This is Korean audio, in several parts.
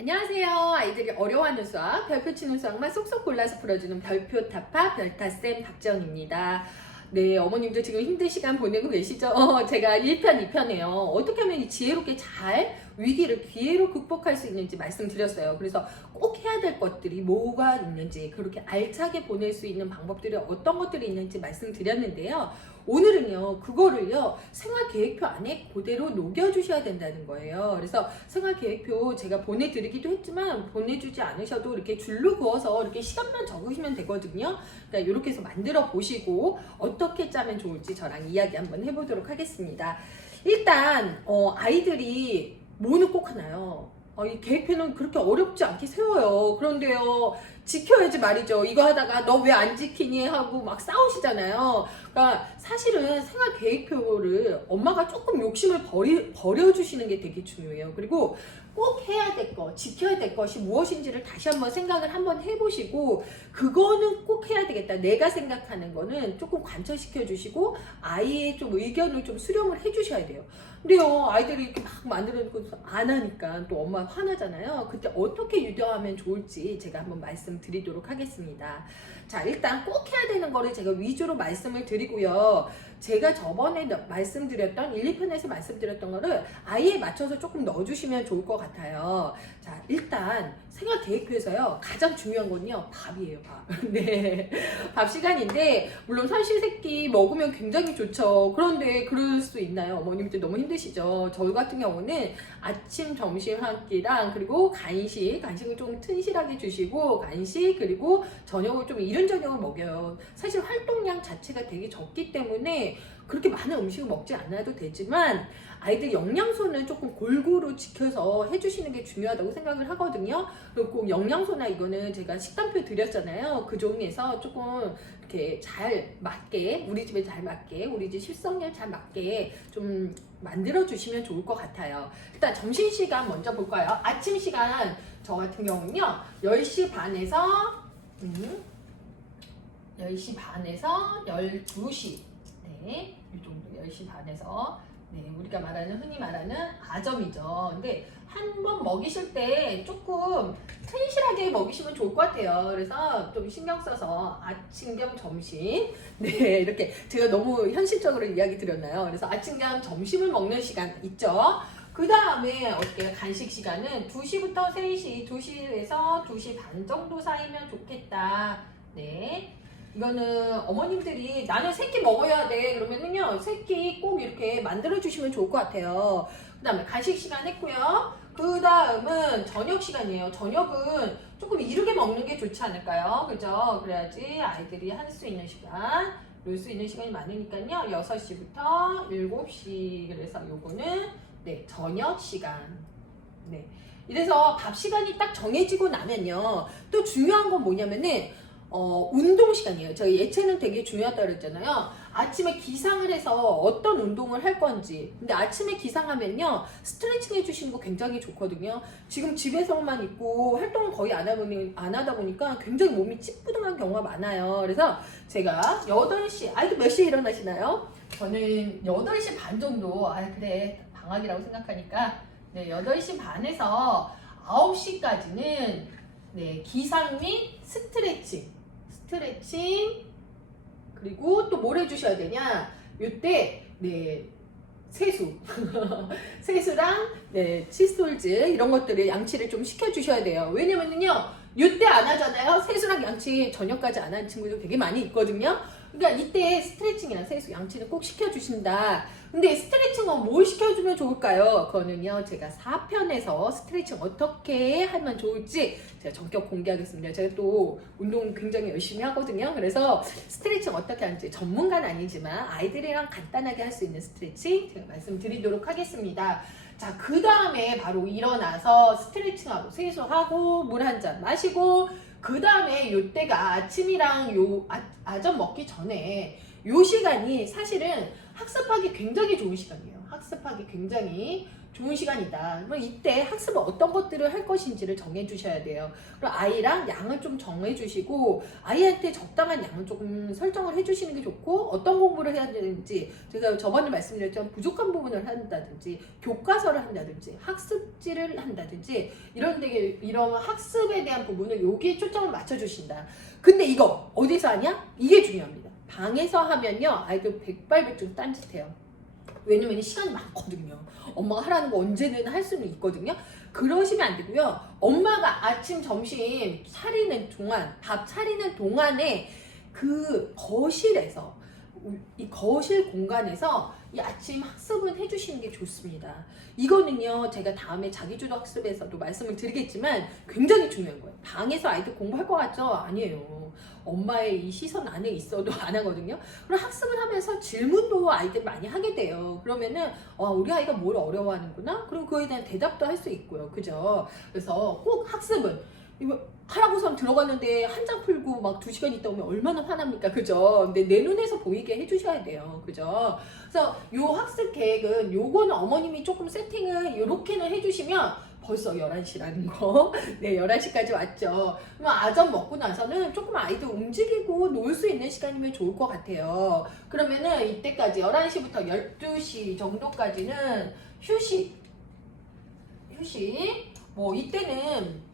안녕하세요. 아이들이 어려워하는 수학, 별표 치는 수학만 쏙쏙 골라서 풀어주는 별표 타파 별타쌤 박지원입니다. 네, 어머님도 지금 힘든 시간 보내고 계시죠? 제가 1편, 2편이에요. 어떻게 하면 지혜롭게 잘 위기를 기회로 극복할 수 있는지 말씀드렸어요. 그래서 꼭 해야 될 것들이 뭐가 있는지, 그렇게 알차게 보낼 수 있는 방법들이 어떤 것들이 있는지 말씀드렸는데요. 오늘은요, 그거를요, 생활계획표 안에 그대로 녹여주셔야 된다는 거예요. 그래서 생활계획표 제가 보내드리기도 했지만, 보내주지 않으셔도 이렇게 줄로 그어서 이렇게 시간만 적으시면 되거든요. 그러니까 이렇게 해서 만들어 보시고, 어떻게 짜면 좋을지 저랑 이야기 한번 해보도록 하겠습니다. 일단, 아이들이 뭐는 꼭 하나요? 이 계획표는 그렇게 어렵지 않게 세워요. 그런데요, 지켜야지 말이죠. 이거 하다가 너 왜 안 지키니 하고 막 싸우시잖아요. 그러니까 사실은 생활 계획표를 엄마가 조금 욕심을 버려주시는 게 되게 중요해요. 그리고 꼭 해야 될 것, 지켜야 될 것이 무엇인지를 다시 한번 생각을 한번 해보시고, 그거는 꼭 해야 되겠다. 내가 생각하는 거는 조금 관철시켜 주시고, 아이의 좀 의견을 좀 수렴을 해주셔야 돼요. 근데요, 아이들이 이렇게 막 만들어놓고 안 하니까 또 엄마 화나잖아요. 그때 어떻게 유도하면 좋을지 제가 한번 말씀드리도록 하겠습니다. 자, 일단 꼭 해야 되는 거를 제가 위주로 말씀을 드리고요. 제가 저번에 말씀드렸던 1, 2편에서 말씀드렸던 거를 아이에 맞춰서 조금 넣어주시면 좋을 것 같아요. 자, 일단 생활 계획표에서요, 가장 중요한 건요, 밥이에요, 밥. 네. 밥 시간인데, 물론 삼시세끼 먹으면 굉장히 좋죠. 그런데 그럴 수 있나요? 어머님들 너무 힘드시죠? 저 같은 경우는 아침, 점심 한 끼랑, 그리고 간식을 좀 튼실하게 주시고, 간식, 그리고 저녁을 좀 이른 저녁을 먹여요. 사실 활동량 자체가 되게 적기 때문에 그렇게 많은 음식을 먹지 않아도 되지만, 아이들 영양소는 조금 골고루 지켜서 해주시는 게 중요하다고 생각을 하거든요. 그리고 영양소나 이거는 제가 식단표 드렸잖아요. 그 종에서 조금 이렇게 잘 맞게, 우리 집에 잘 맞게, 우리 집 식성에 잘 맞게 좀 만들어 주시면 좋을 것 같아요. 일단 점심시간 먼저 볼까요? 아침 시간 저 같은 경우는요, 10시 반에서 10시 반에서 12시. 네, 이 정도 10시 반에서 네, 우리가 흔히 말하는 아점이죠. 근데 한 번 먹이실 때 조금 튼실하게 먹이시면 좋을 것 같아요. 그래서 좀 신경 써서 아침 겸 점심. 네, 이렇게 제가 너무 현실적으로 이야기 드렸나요? 그래서 아침 겸 점심을 먹는 시간 있죠. 그 다음에 어떻게 간식 시간은 2시부터 3시, 2시에서 2시 반 정도 사이면 좋겠다. 네. 이거는 어머님들이 나는 새끼 먹어야 돼 그러면은요, 새끼 꼭 이렇게 만들어 주시면 좋을 것 같아요. 그 다음에 간식 시간 했고요. 그 다음은 저녁 시간이에요. 저녁은 조금 이르게 먹는 게 좋지 않을까요? 그죠? 그래야지 아이들이 할 수 있는 시간, 놀 수 있는 시간이 많으니까요. 6시부터 7시. 그래서 요거는 네, 저녁 시간. 네. 이래서 밥 시간이 딱 정해지고 나면요, 또 중요한 건 뭐냐면은 운동 시간이에요. 저희 예체능 되게 중요하다고 그랬잖아요. 아침에 기상을 해서 어떤 운동을 할 건지. 근데 아침에 기상하면요, 스트레칭 해주시는 거 굉장히 좋거든요. 지금 집에서만 있고 활동을 거의 안 하다 보니까 굉장히 몸이 찌뿌둥한 경우가 많아요. 그래서 제가 8시, 아이들 몇 시에 일어나시나요? 저는 8시 반 정도, 그래, 방학이라고 생각하니까, 네, 8시 반에서 9시까지는 네, 기상 및 스트레칭, 그리고 또 뭘 해주셔야 되냐? 이때 네, 세수 세수랑 네, 칫솔즈 이런 것들을 양치를 좀 시켜주셔야 돼요. 왜냐면은요, 이때 안 하잖아요. 세수랑 양치 저녁까지 안 하는 친구들 되게 많이 있거든요. 그러니까 이때 스트레칭이나 세수, 양치는 꼭 시켜주신다. 근데 스트레칭은 뭘 시켜주면 좋을까요? 그거는요, 제가 4편에서 스트레칭 어떻게 하면 좋을지 제가 전격 공개하겠습니다. 제가 또 운동 굉장히 열심히 하거든요. 그래서 스트레칭 어떻게 하는지 전문가는 아니지만 아이들이랑 간단하게 할 수 있는 스트레칭 제가 말씀드리도록 하겠습니다. 자, 그 다음에 바로 일어나서 스트레칭하고 세수하고 물 한 잔 마시고, 그 다음에 요때가 아침이랑 아점 먹기 전에 요 시간이 사실은 학습하기 굉장히 좋은 시간이에요. 학습하기 굉장히 좋은 시간이다. 그럼 이때 학습을 어떤 것들을 할 것인지를 정해 주셔야 돼요. 그리고 아이랑 양을 좀 정해 주시고 아이한테 적당한 양을 조금 설정을 해 주시는 게 좋고, 어떤 공부를 해야 되는지, 제가 저번에 말씀드렸지만 부족한 부분을 한다든지 교과서를 한다든지 학습지를 한다든지 이런 학습에 대한 부분을 여기에 초점을 맞춰 주신다. 근데 이거 어디서 하냐? 이게 중요합니다. 방에서 하면요 아이들 백발백중 딴짓해요. 왜냐면 시간이 많거든요. 엄마가 하라는 거 언제든 할 수는 있거든요. 그러시면 안 되고요. 엄마가 아침, 점심 차리는 동안, 밥 차리는 동안에 그 거실에서, 이 거실 공간에서 이 아침 학습은 해주시는 게 좋습니다. 이거는요, 제가 다음에 자기주도 학습에서도 말씀을 드리겠지만 굉장히 중요한 거예요. 방에서 아이들 공부할 것 같죠? 아니에요. 엄마의 이 시선 안에 있어도 안 하거든요. 그럼 학습을 하면서 질문도 아이들 많이 하게 돼요. 그러면은 우리 아이가 뭘 어려워하는구나? 그럼 그거에 대한 대답도 할 수 있고요. 그죠? 그래서 꼭 학습은 이거 하라고선 들어갔는데 한 장 풀고 막 2시간 있다 오면 얼마나 화납니까? 그죠? 근데 내 눈에서 보이게 해주셔야 돼요. 그죠? 그래서 요 학습 계획은 요거는 어머님이 조금 세팅을 요렇게는 해주시면 벌써 11시라는 거. 네, 11시까지 왔죠. 그럼 아점 먹고 나서는 조금 아이들 움직이고 놀 수 있는 시간이면 좋을 것 같아요. 그러면은 이때까지 11시부터 12시 정도까지는 휴식. 뭐 이때는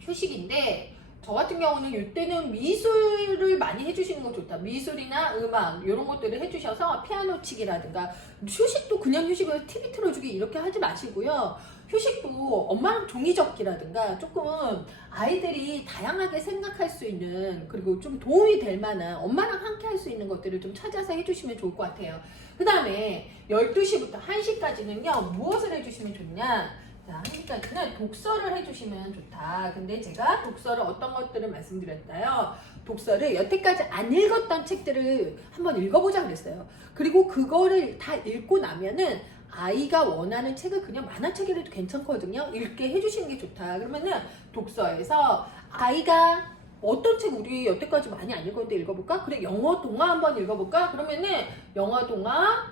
휴식인데, 저 같은 경우는 이때는 미술을 많이 해주시는 거 좋다. 미술이나 음악 이런 것들을 해주셔서 피아노 치기라든가, 휴식도 그냥 휴식을 TV 틀어주기 이렇게 하지 마시고요. 휴식도 엄마랑 종이 접기라든가 조금 아이들이 다양하게 생각할 수 있는, 그리고 좀 도움이 될 만한, 엄마랑 함께 할 수 있는 것들을 좀 찾아서 해주시면 좋을 것 같아요. 그 다음에 12시부터 1시까지는요 무엇을 해주시면 좋냐. 자, 1시까지는 독서를 해주시면 좋다. 근데 제가 독서를 어떤 것들을 말씀드렸나요? 독서를 여태까지 안 읽었던 책들을 한번 읽어보자 그랬어요. 그리고 그거를 다 읽고 나면은 아이가 원하는 책을 그냥 만화책이라도 괜찮거든요. 읽게 해주시는 게 좋다. 그러면은 독서에서 아이가 어떤 책 우리 여태까지 많이 안 읽었는데 읽어볼까? 그래, 영어 동화 한번 읽어볼까? 그러면은 영어 동화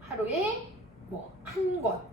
하루에 뭐 한 권.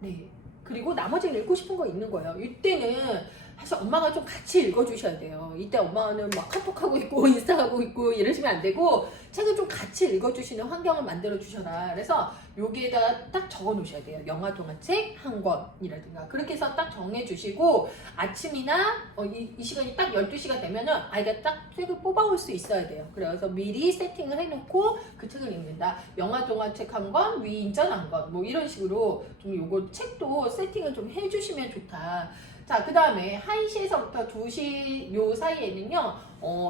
네. 그리고 나머지는 읽고 싶은 거 있는 거예요. 이때는 사실 엄마가 좀 같이 읽어주셔야 돼요. 이때 엄마는 막 카톡하고 있고 인스타하고 있고 이러시면 안 되고, 책을 좀 같이 읽어주시는 환경을 만들어 주셔라. 그래서 여기에다가 딱 적어 놓으셔야 돼요. 영화 동화책 한 권이라든가 그렇게 해서 딱 정해 주시고, 아침이나 이 시간이 딱 12시가 되면은 아이가 딱 책을 뽑아올 수 있어야 돼요. 그래서 미리 세팅을 해놓고 그 책을 읽는다. 영화 동화책 한 권, 위인전 한 권, 뭐 이런 식으로 좀 요거 책도 세팅을 좀 해주시면 좋다. 자, 그 다음에 1시에서부터 2시 요 사이에는요,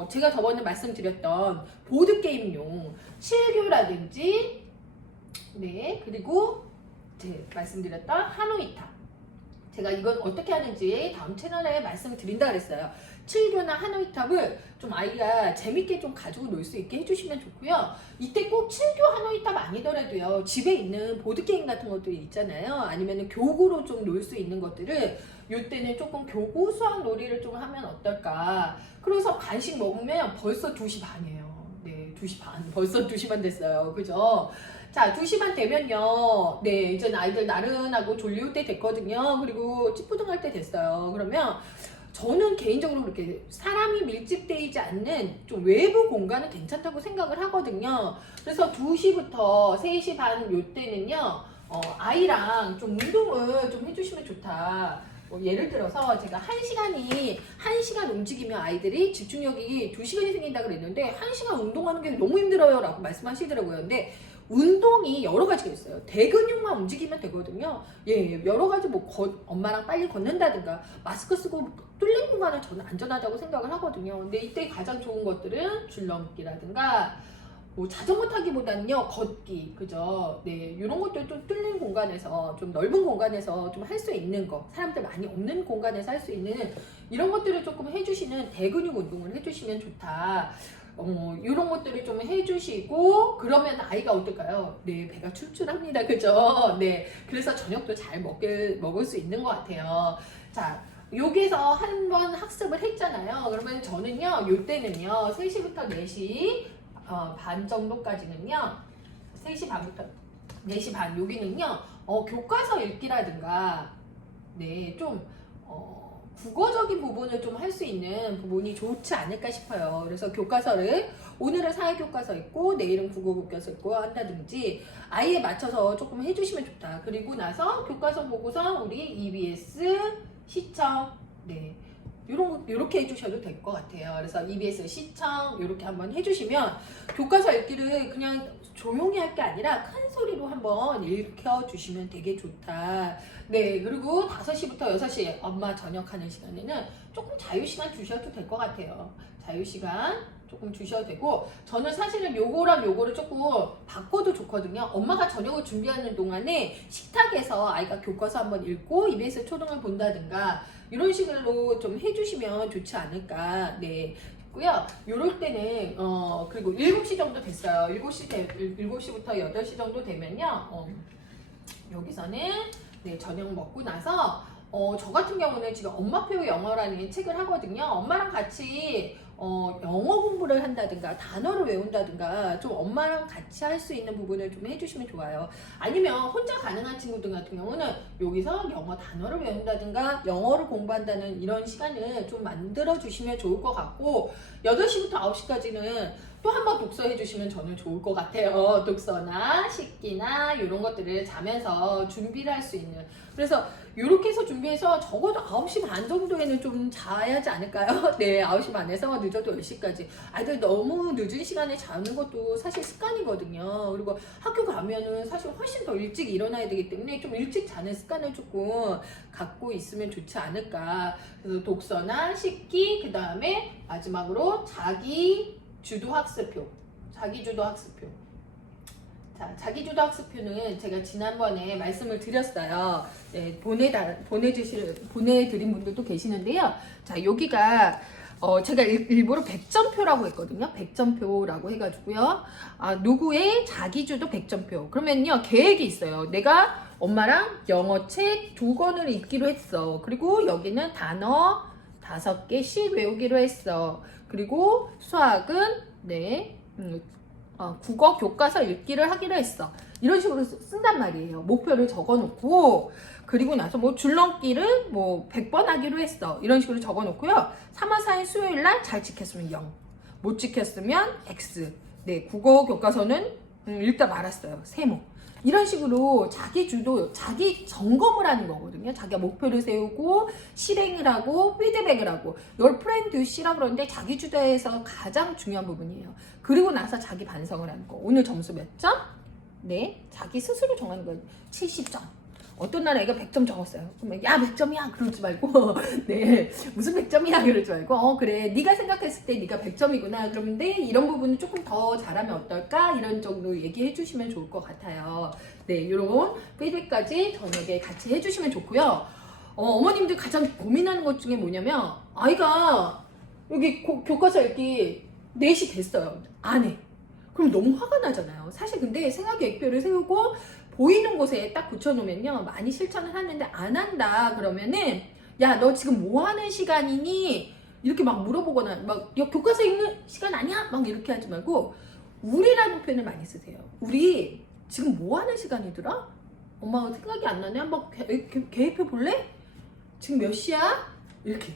제가 저번에 말씀드렸던 보드게임용 칠교라든지, 네, 그리고 말씀드렸던 하노이타. 제가 이건 어떻게 하는지 다음 채널에 말씀을 드린다 그랬어요. 칠교나 하노이탑을 좀 아이가 재밌게 좀 가지고 놀 수 있게 해주시면 좋고요. 이때 꼭 칠교 하노이탑 아니더라도요, 집에 있는 보드게임 같은 것들이 있잖아요. 아니면 교구로 좀 놀 수 있는 것들을 이때는 조금 교구 수학 놀이를 좀 하면 어떨까. 그래서 간식 먹으면 벌써 2시 반이에요. 네, 2시 반. 벌써 2시 반 됐어요. 그죠? 자, 2시 반 되면요, 네, 이제 아이들 나른하고 졸릴 때 됐거든요. 그리고 찌뿌둥할 때 됐어요. 그러면 저는 개인적으로 그렇게 사람이 밀집되지 않는 좀 외부 공간은 괜찮다고 생각을 하거든요. 그래서 2시부터 3시 반 요때는요, 아이랑 좀 운동을 좀 해주시면 좋다. 예를 들어서 제가 1시간 움직이면 아이들이 집중력이 2시간이 생긴다 그랬는데, 1시간 운동하는 게 너무 힘들어요 라고 말씀하시더라고요. 근데 운동이 여러 가지가 있어요. 대근육만 움직이면 되거든요. 예, 여러 가지 뭐 엄마랑 빨리 걷는다든가, 마스크 쓰고 뚫린 공간은 저는 안전하다고 생각을 하거든요. 근데 이때 가장 좋은 것들은 줄넘기라든가, 뭐 자전거 타기보다는요 걷기, 그죠? 네, 이런 것들 좀 뚫린 공간에서, 좀 넓은 공간에서 좀 할 수 있는 거, 사람들 많이 없는 공간에서 할 수 있는 이런 것들을 조금 해주시는 대근육 운동을 해주시면 좋다. 이런 것들을 좀 해주시고, 그러면 아이가 어떨까요? 네, 배가 출출합니다. 그죠? 네, 그래서 저녁도 잘 먹을 수 있는 것 같아요. 자, 여기서 한번 학습을 했잖아요. 그러면 저는요, 요때는요, 3시부터 4시 반 정도까지는요, 3시 반부터 4시 반 여기는요 교과서 읽기라든가 좀 국어적인 부분을 좀 할 수 있는 부분이 좋지 않을까 싶어요. 그래서 교과서를 오늘은 사회교과서 있고 내일은 국어교과서 있고 한다든지 아이에 맞춰서 조금 해주시면 좋다. 그리고 나서 교과서 보고서 우리 EBS 시청 요렇게 해주셔도 될 것 같아요. 그래서 EBS 시청 요렇게 한번 해주시면 교과서 읽기를 그냥 조용히 할 게 아니라 큰 소리로 한번 읽혀주시면 되게 좋다. 그리고 5시부터 6시에 엄마 저녁하는 시간에는 조금 자유시간 주셔도 될 것 같아요. 자유시간 조금 주셔도 되고, 저는 사실은 요거랑 요거를 조금 바꿔도 좋거든요. 엄마가 저녁을 준비하는 동안에 식탁에서 아이가 교과서 한번 읽고 EBS 초등을 본다든가 이런 식으로 좀 해주시면 좋지 않을까. 고요. 요럴 때는 그리고 7시 정도 됐어요. 7시부터 8시 정도 되면요. 여기서는 저녁 먹고 나서 저 같은 경우는 지금 엄마표 영어라는 책을 하거든요. 엄마랑 같이 영어 공부를 한다든가 단어를 외운다든가 좀 엄마랑 같이 할 수 있는 부분을 좀 해주시면 좋아요. 아니면 혼자 가능한 친구들 같은 경우는 여기서 영어 단어를 외운다든가 영어를 공부한다는 이런 시간을 좀 만들어 주시면 좋을 것 같고, 8시부터 9시까지는 또 한 번 독서 해주시면 저는 좋을 것 같아요. 독서나 식기나 이런 것들을 자면서 준비를 할 수 있는. 그래서 이렇게 해서 준비해서 적어도 9시 반 정도에는 좀 자야 하지 않을까요? 9시 반에서 늦어도 10시까지. 아이들 너무 늦은 시간에 자는 것도 사실 습관이거든요. 그리고 학교 가면은 사실 훨씬 더 일찍 일어나야 되기 때문에 좀 일찍 자는 습관을 조금 갖고 있으면 좋지 않을까. 그래서 독서나 식기, 그 다음에 마지막으로 자기주도 학습표. 자, 자기주도 학습표는 제가 지난번에 말씀을 드렸어요. 보내드린 분들도 계시는데요. 자, 여기가 제가 일부러 100점표라고 했거든요. 100점표라고 해가지고요. 누구의 자기주도 100점표. 그러면요, 계획이 있어요. 내가 엄마랑 영어책 2권을 읽기로 했어. 그리고 여기는 단어 5개씩 외우기로 했어. 그리고 수학은 국어 교과서 읽기를 하기로 했어. 이런 식으로 쓴단 말이에요. 목표를 적어놓고, 그리고 나서 줄넘기를 100번 하기로 했어. 이런 식으로 적어놓고요. 3월 4일 수요일 날 잘 지켰으면 0, 못 지켰으면 X. 국어 교과서는 읽다 말았어요. 세모. 이런 식으로 자기 주도, 자기 점검을 하는 거거든요. 자기가 목표를 세우고 실행을 하고 피드백을 하고, 이걸 프렌드 C라고 그러는데 자기 주도에서 가장 중요한 부분이에요. 그리고 나서 자기 반성을 하는 거. 오늘 점수 몇 점? 자기 스스로 정하는 거예요. 70점. 어떤 날 애가 100점 적었어요. 그러면 야 100점이야 그러지 말고 무슨 100점이야 그러지 말고 그래 네가 생각했을 때 네가 100점이구나 그러면 이런 부분은 조금 더 잘하면 어떨까 이런 정도 얘기해 주시면 좋을 것 같아요. 이런 피드백까지 저녁에 같이 해주시면 좋고요. 어머님들 가장 고민하는 것 중에 뭐냐면 아이가 여기 교과서 읽기 4시 됐어요. 안 해. 그럼 너무 화가 나잖아요. 사실 근데 생활 계획표를 세우고 보이는 곳에 딱 붙여놓으면요 많이 실천을 하는데 안 한다 그러면은 야 너 지금 뭐 하는 시간이니? 이렇게 막 물어보거나 야 교과서 읽는 시간 아니야? 막 이렇게 하지 말고 우리라는 표현을 많이 쓰세요. 우리 지금 뭐 하는 시간이더라? 엄마가 생각이 안 나네. 한번 계획표 볼래? 지금 몇 시야? 이렇게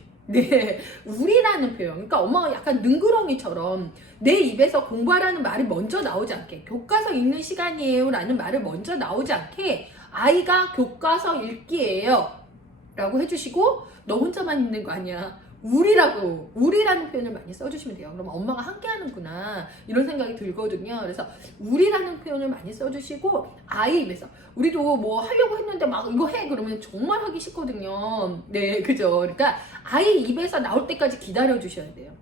우리라는 표현. 그러니까 엄마가 약간 능구렁이처럼 내 입에서 공부하라는 말이 먼저 나오지 않게, 교과서 읽는 시간이에요 라는 말을 먼저 나오지 않게 아이가 교과서 읽기예요 라고 해주시고 너 혼자만 있는 거 아니야. 우리라는 표현을 많이 써주시면 돼요. 그러면 엄마가 함께 하는구나 이런 생각이 들거든요. 그래서 우리라는 표현을 많이 써주시고 아이 입에서 우리도 뭐 하려고 했는데 막 이거 해 그러면 정말 하기 싫거든요. 그죠? 그러니까 아이 입에서 나올 때까지 기다려 주셔야 돼요.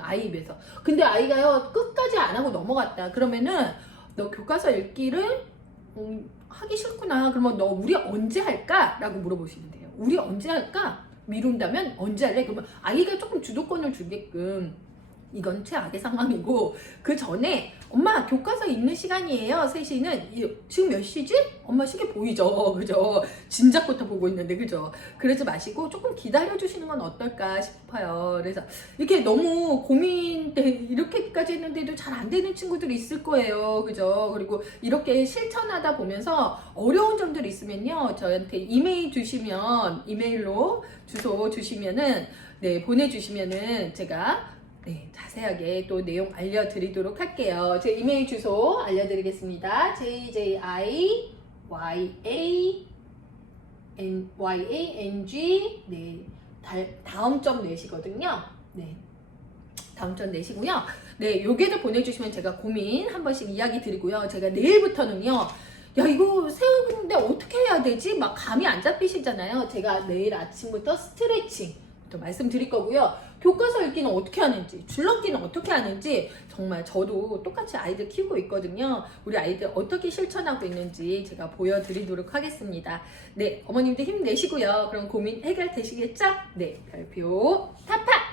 아이 입에서. 근데 아이가요 끝까지 안 하고 넘어갔다 그러면은 너 교과서 읽기를 하기 싫구나. 그러면 너 우리 언제 할까? 라고 물어보시면 돼요. 우리 언제 할까? 미룬다면 언제 할래? 그러면 아이가 조금 주도권을 주게끔 이건 최악의 상황이고, 그 전에 엄마 교과서 읽는 시간이에요. 3시는 지금 몇 시지? 엄마 시계 보이죠? 그죠? 진작부터 보고 있는데, 그죠? 그러지 마시고 조금 기다려주시는 건 어떨까 싶어요. 그래서 이렇게 너무 이렇게까지 했는데도 잘 안 되는 친구들이 있을 거예요. 그죠? 그리고 이렇게 실천하다 보면서 어려운 점들이 있으면요, 저한테 이메일로 주소 주시면은, 네, 보내주시면은 제가 자세하게 또 내용 알려드리도록 할게요. 제 이메일 주소 알려드리겠습니다. jjiyang, 네, 다음 점 내시거든요. 네, 다음 점 내시고요. 네, 요게도 보내주시면 제가 고민 한 번씩 이야기 드리고요. 제가 내일부터는요, 야, 이거 세우는데 어떻게 해야 되지? 막 감이 안 잡히시잖아요. 제가 내일 아침부터 스트레칭 또 말씀드릴 거고요. 교과서 읽기는 어떻게 하는지, 줄넘기는 어떻게 하는지, 정말 저도 똑같이 아이들 키우고 있거든요. 우리 아이들 어떻게 실천하고 있는지 제가 보여드리도록 하겠습니다. 네, 어머님들 힘내시고요. 그럼 고민 해결되시겠죠? 네, 별표 타파!